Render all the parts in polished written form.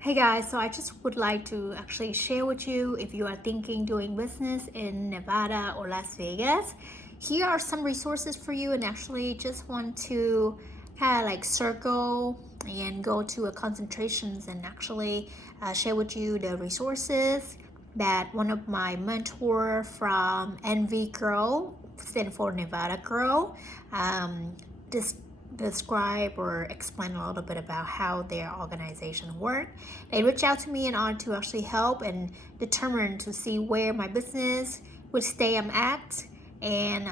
Hey guys, so I just would like to actually share with you if you are thinking doing business in Nevada or Las Vegas. Here are some resources for you, and actually just want to kind of like circle and go to a concentrations and actually share with you the resources that one of my mentor from NV Grow, stand for Nevada Grow, just describe or explain a little bit about how their organization work. They reach out to me in order to actually help and determine to see where my business, which state I'm at, and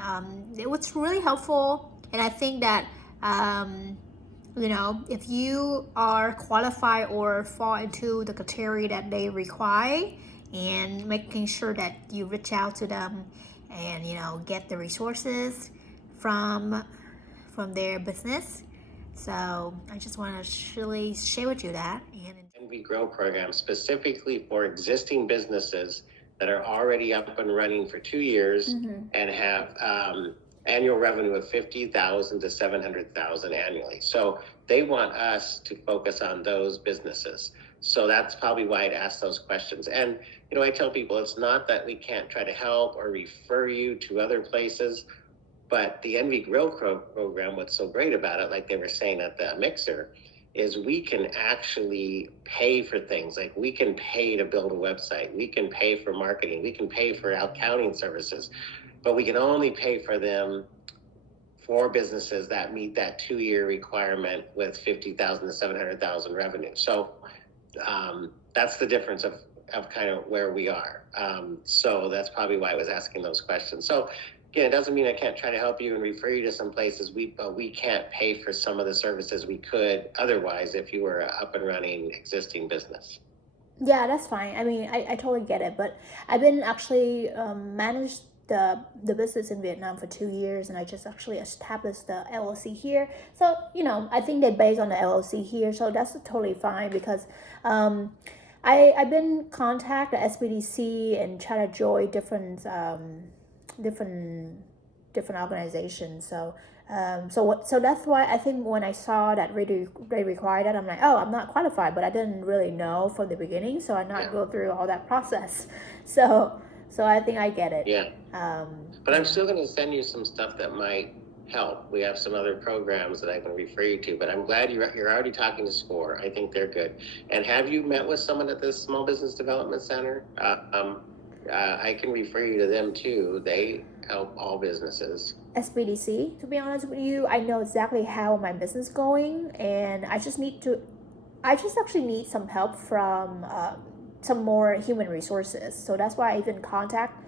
it was really helpful. And I think that um, if you are qualified or fall into the criteria that they require, and making sure that you reach out to them and get the resources from their business. So I just want to really share with you that. And we grow program specifically for existing businesses that are already up and running for 2 years and have annual revenue of 50,000 to 700,000 annually. So they want us to focus on those businesses. So that's probably why I'd ask those questions. And I tell people it's not that we can't try to help or refer you to other places, but the NV Grow program, what's so great about it, like they were saying at the mixer, is we can actually pay for things. Like we can pay to build a website, we can pay for marketing, we can pay for accounting services, but we can only pay for them for businesses that meet that 2-year requirement with 50,000 to 700,000 revenue. So that's the difference of kind of where we are. So that's probably why I was asking those questions. So again, it doesn't mean I can't try to help you and refer you to some places. We can't pay for some of the services we could otherwise if you were an up and running existing business. Yeah, that's fine. I mean, I totally get it, but I've been actually managed the business in Vietnam for 2 years, and I just actually established the LLC here. So I think they based on the LLC here, so that's totally fine because I've been contact the SBDC and try to join different different organizations. So that's why I think when I saw that they require that, I'm like, oh, I'm not qualified, but I didn't really know from the beginning, so I not go through all that process. So I think I get it. Yeah. But I'm still going to send you some stuff that might help. We have some other programs that I can refer you to, but I'm glad you're already talking to SCORE. I think they're good. And have you met with someone at the Small Business Development Center? I can refer you to them too. They help all businesses. SBDC, to be honest with you, I know exactly how my business is going, and I just actually need some help from some more human resources. So that's why I even contact,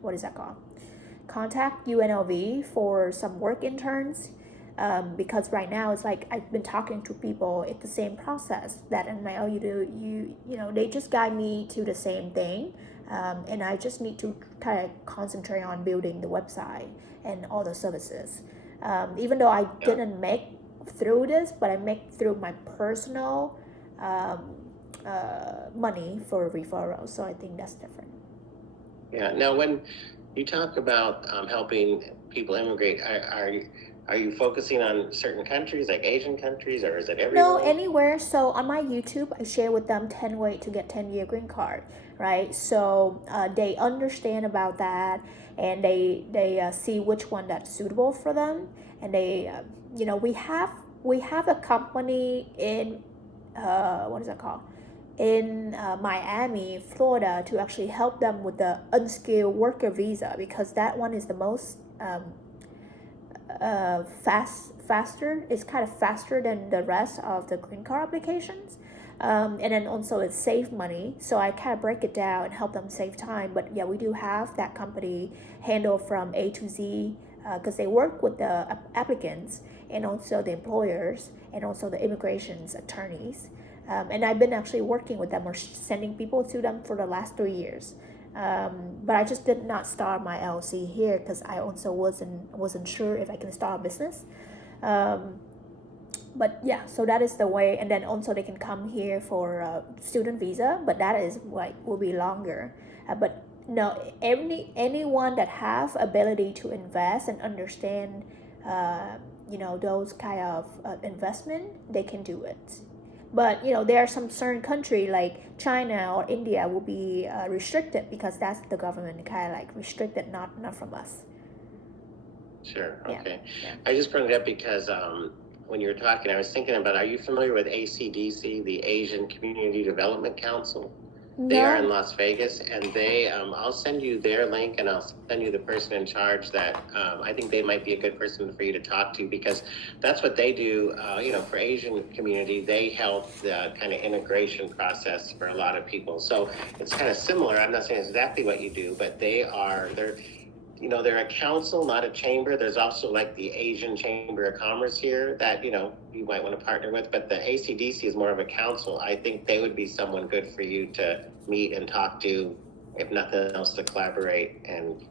what is that called? Contact UNLV for some work interns. Because right now it's like I've been talking to people, it's the same process that, and like, oh, they just guide me to the same thing, and I just need to kind of concentrate on building the website and all the services. Even though I didn't make through this, but I make through my personal money for referrals. So I think that's different. Yeah. Now, when you talk about helping people immigrate, are you focusing on certain countries, like Asian countries, or is it everywhere? No, anywhere. So on my YouTube, I share with them 10 ways to get 10-year green card, right? So they understand about that, and they see which one that's suitable for them, and we have a company in what is that called? In Miami, Florida, to actually help them with the unskilled worker visa, because that one is the most faster. It's kind of faster than the rest of the green card applications. And then also it saves money, so I kind of break it down and help them save time. But yeah, we do have that company handle from A to Z, because they work with the applicants and also the employers and also the immigrations attorneys. And I've been actually working with them or sending people to them for the last 3 years. But I just did not start my LLC here because I also wasn't sure if I can start a business. But yeah, so that is the way, and then also they can come here for student visa, but that is like will be longer. But no, anyone that have ability to invest and understand, those kind of investment, they can do it. But there are some certain country like China or India will be restricted because that's the government kind of like restricted, not from us. Sure. Yeah, Okay. yeah. I just brought it up because when you were talking, I was thinking about, are you familiar with ACDC, the Asian Community Development Council? They are in No. Las Vegas, and they, I'll send you their link, and I'll send you the person in charge that I think they might be a good person for you to talk to, because that's what they do. For Asian community, they help the kind of integration process for a lot of people. So it's kind of similar. I'm not saying exactly what you do, but they're a council, not a chamber. There's also like the Asian Chamber of Commerce here that, you might want to partner with, but the ACDC is more of a council. I think they would be someone good for you to meet and talk to, if nothing else, to collaborate and,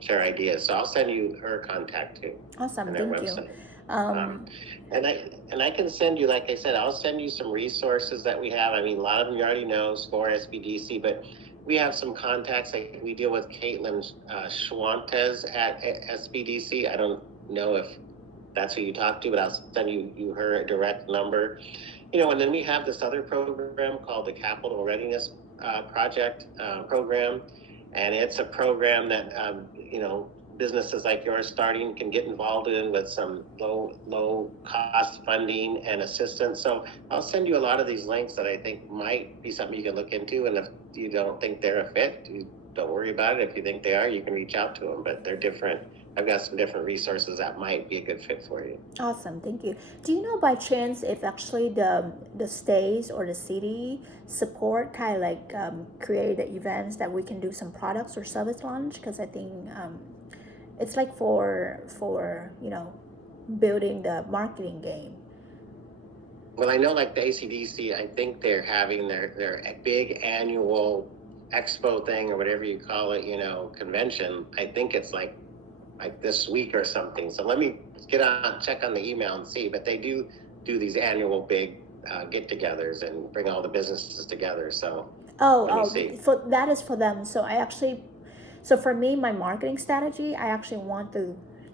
share ideas. So I'll send you her contact too. Awesome, And their thank website. you. And I can send you, like I said, I'll send you some resources that we have. I mean, a lot of them you already know, SCORE, SBDC, but we have some contacts. Like we deal with Caitlin Schwantes at SBDC. I don't know if that's who you talk to, but I'll send you her direct number. And then we have this other program called the Capital Readiness Project program, and it's a program that businesses like yours starting can get involved in with some low cost funding and assistance. So I'll send you a lot of these links that I think might be something you can look into. And if you don't think they're a fit, you don't worry about it. If you think they are, you can reach out to them, but they're different. I've got some different resources that might be a good fit for you. Awesome, thank you. Do you know by chance if actually the states or the city support kind of like create the events that we can do some products or service launch? Because I think it's like for building the marketing game. Well, I know like the ACDC, I think they're having their big annual expo thing or whatever you call it, convention. I think it's like this week or something. So let me check on the email and see. But they do these annual big get-togethers and bring all the businesses together. So that is for them. So for me, my marketing strategy, I actually want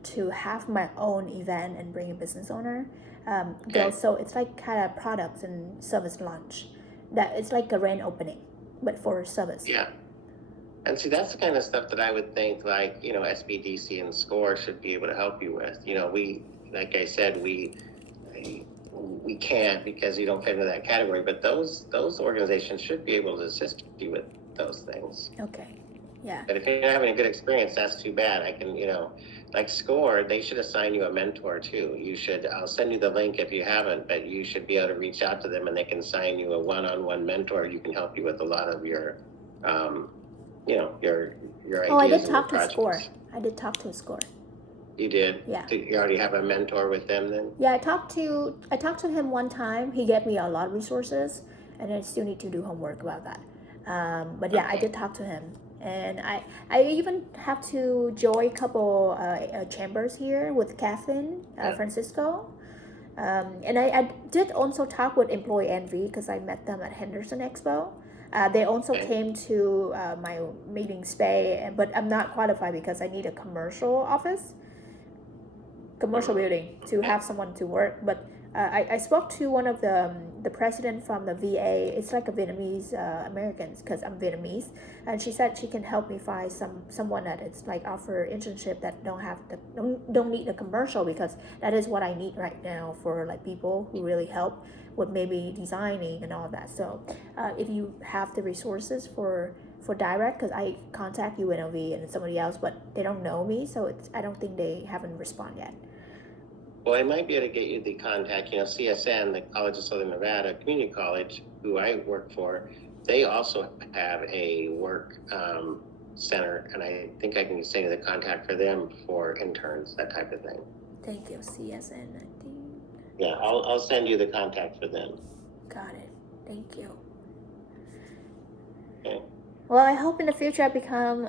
to have my own event and bring a business owner. So it's like kind of products and service launch. That it's like a grand opening, but for service. Yeah. And see, that's the kind of stuff that I would think like, SBDC and SCORE should be able to help you with. We, like I said, we can't because you don't fit into that category, but those organizations should be able to assist you with those things. Okay. Yeah. But if you're not having a good experience, that's too bad. I can, like SCORE, they should assign you a mentor too. I'll send you the link if you haven't, but you should be able to reach out to them and they can assign you a one-on-one mentor. You can help you with a lot of your, your ideas. Oh, I did talk to SCORE. I did talk to SCORE. You did? Yeah. Did you already have a mentor with them then? Yeah, I talked to him one time. He gave me a lot of resources, and I still need to do homework about that. But yeah, okay. I did talk to him. And I even have to join a couple chambers here with Kathleen Francisco. And I did also talk with Employee Envy because I met them at Henderson Expo. They also came to my meeting space, but I'm not qualified because I need a commercial building to have someone to work. But I spoke to one of the president from the VA. It's like a Vietnamese Americans because I'm Vietnamese, and she said she can help me find someone that it's like offer internship that don't need a commercial, because that is what I need right now for like people who really help with maybe designing and all of that. So if you have the resources for direct, because I contact UNLV and somebody else, but they don't know me, so I don't think they haven't responded yet. Well, I might be able to get you the contact. CSN, the College of Southern Nevada Community College, who I work for, they also have a work center, and I think I can send you the contact for them for interns, that type of thing. Thank you, CSN, I think. Yeah, I'll send you the contact for them. Got it. Thank you. Okay. Well, I hope in the future I become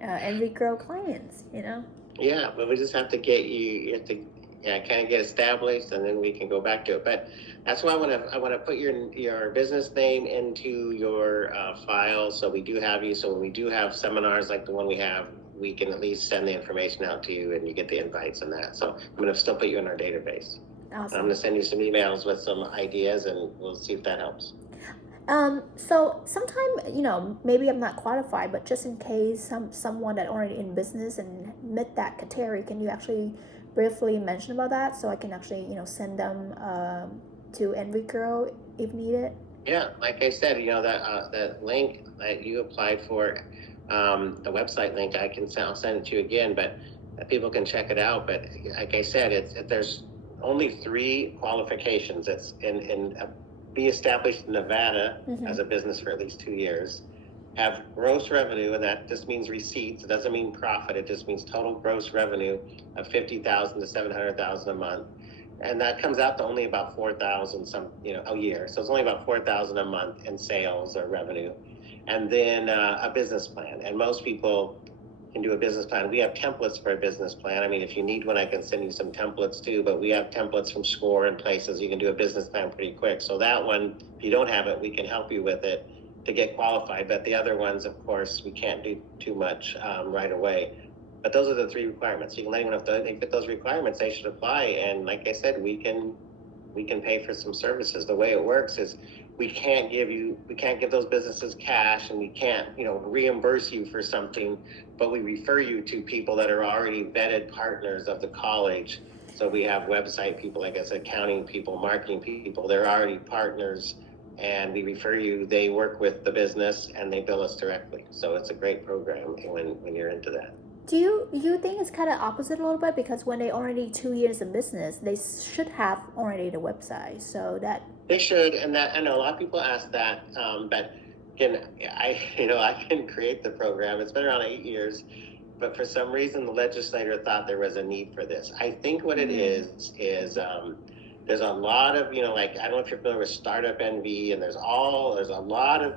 Envy Grow clients, Yeah, but we just have to get you have to kind of get established, and then we can go back to it. But that's why I want to put your business name into your file, so we do have you. So when we do have seminars like the one we have, we can at least send the information out to you, and you get the invites and that. So I'm going to still put you in our database. I'm Awesome. going to send you some emails with some ideas, and we'll see if that helps. So sometime, maybe I'm not qualified, but just in case someone that already in business and met that criteria, can you actually briefly mention about that so I can actually, send them to Envy Girl if needed? Yeah, like I said, that link that you applied for, the website link, I'll send it to you again, but people can check it out. But like I said, there's only 3 qualifications. It's be established in Nevada as a business for at least 2 years, have gross revenue, and that just means receipts. It doesn't mean profit. It just means total gross revenue of $50,000 to $700,000 a month. And that comes out to only about 4,000 a year. So it's only about 4,000 a month in sales or revenue. And then a business plan. And most people can do a business plan. We have templates for a business plan. I mean, if you need one, I can send you some templates too, but we have templates from SCORE and places. You can do a business plan pretty quick. So that one, if you don't have it, we can help you with it to get qualified. But the other ones, of course, we can't do too much right away. But those are the 3 requirements. You can let anyone know if they fit those requirements, they should apply. And like I said, we can pay for some services. The way it works is we can't give those businesses cash, and we can't, reimburse you for something, but we refer you to people that are already vetted partners of the college. So we have website people, like I said, accounting people, marketing people, they're already partners, and we refer you. They work with the business and they bill us directly. So it's a great program when you're into that. Do you think it's kind of opposite a little bit, because when they already 2 years in business, they should have already the website, so that they should, and that I know a lot of people ask that, but again, I can create the program. It's been around 8 years, but for some reason the legislator thought there was a need for this. I think what it is there's a lot of like, I don't know if you're familiar with Startup Envy, and there's a lot of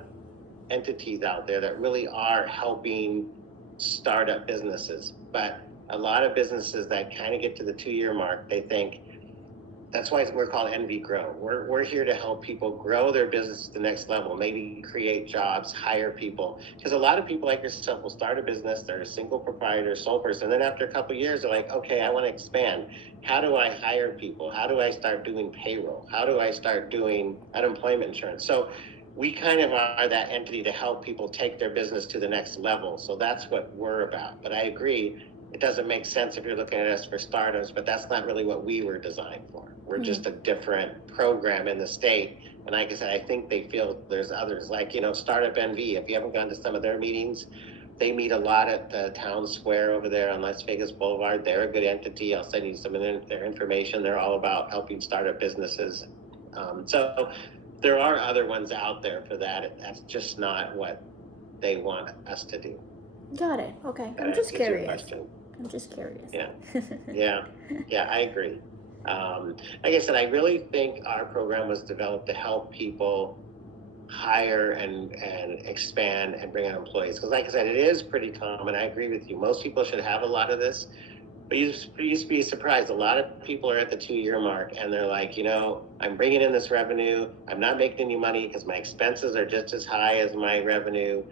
entities out there that really are helping startup businesses, but a lot of businesses that kind of get to the 2-year mark, they think, that's why we're called Envy Grow. We're here to help people grow their business to the next level, maybe create jobs, hire people. Because a lot of people like yourself will start a business, they're a single proprietor, sole person, and then after a couple of years, they're like, okay, I want to expand. How do I hire people? How do I start doing payroll? How do I start doing unemployment insurance? So we kind of are that entity to help people take their business to the next level. So that's what we're about. But I agree, it doesn't make sense if you're looking at us for startups, but that's not really what we were designed for. We're just a different program in the state. And like I said, I think they feel there's others, like, Startup Envy. If you haven't gone to some of their meetings, they meet a lot at the town square over there on Las Vegas Boulevard. They're a good entity. I'll send you some of their information. They're all about helping startup businesses. So there are other ones out there for that. That's just not what they want us to do. Got it. Okay. I'm just curious. Yeah, I agree. Like I said, I really think our program was developed to help people hire and expand and bring on employees. Because like I said, it is pretty common. I agree with you. Most people should have a lot of this. But you used to be surprised. A lot of people are at the 2-year mark and they're like, I'm bringing in this revenue. I'm not making any money because my expenses are just as high as my revenue.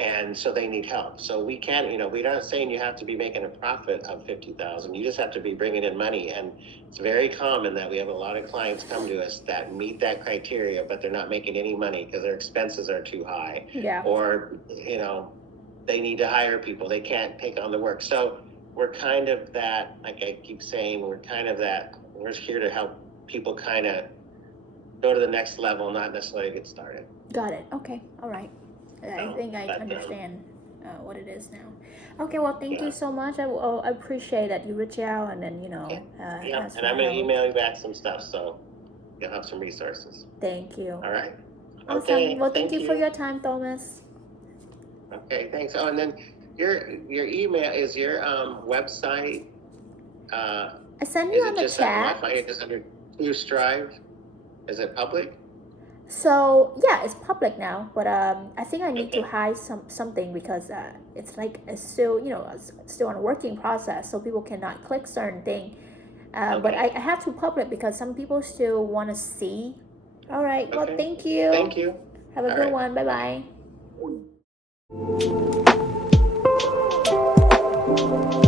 And so they need help. So we can't, we're not saying you have to be making a profit of $50,000. You just have to be bringing in money. And it's very common that we have a lot of clients come to us that meet that criteria, but they're not making any money because their expenses are too high. Yeah. Or, they need to hire people. They can't take on the work. So we're kind of that, like I keep saying, we're here to help people kind of go to the next level, not necessarily get started. Got it. Okay. All right. I think I understand what it is now. Okay, well, thank you so much. I appreciate that you reach out and then, and I'm going to email you back some stuff so you'll have some resources. Thank you. All right. Awesome. Okay, well, thank you for your time, Thomas. Okay, thanks. Oh, and then your email is your website. I sent you on the chat. Is it just under TrueStrive? Is it public? So yeah, it's public now, but I think I need to hide something because it's still still on a working process, so people cannot click certain thing. But I have to public because some people still want to see. All right. Well, thank you. Thank you. Have a good one. Bye bye.